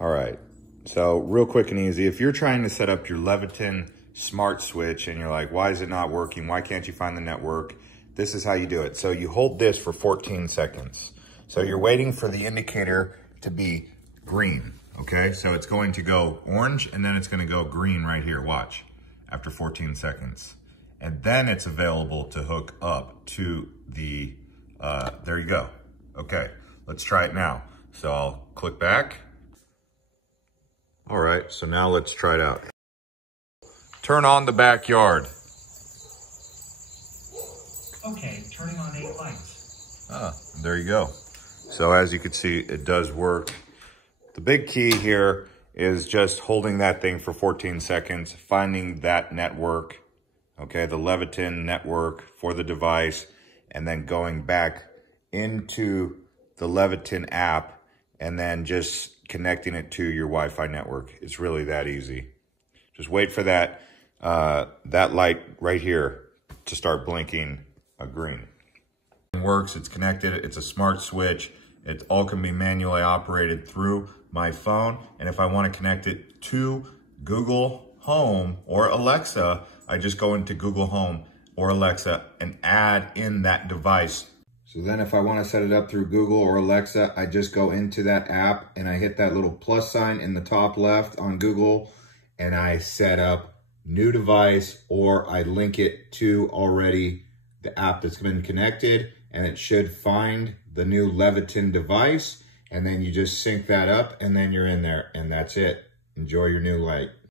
All right, so real quick and easy, if you're trying to set up your Leviton Smart Switch and you're like, why is it not working? Why can't you find the network? This is how you do it. So you hold this for 14 seconds. So you're waiting for the indicator to be green, okay? So it's going to go orange and then it's gonna go green right here, watch, after 14 seconds. And then it's available to hook up to the, there you go. Okay, let's try it now. So I'll click back. All right, so now let's try it out. Turn on the backyard. Okay, turning on 8 lights. Ah, there you go. So as you can see, it does work. The big key here is just holding that thing for 14 seconds, finding that network, okay, the Leviton network for the device, and then going back into the Leviton app and then just connecting it to your Wi-Fi network. It's really that easy. Just wait for that, that light right here to start blinking green. It works, it's connected, it's a smart switch. It all can be manually operated through my phone. And if I want to connect it to Google Home or Alexa, I just go into Google Home or Alexa and add in that device. So then if I want to set it up through Google or Alexa, I just go into that app and I hit that little plus sign in the top left on Google and I set up new device, or I link it to already the app that's been connected, and it should find the new Leviton device, and then you just sync that up and then you're in there, and that's it. Enjoy your new light.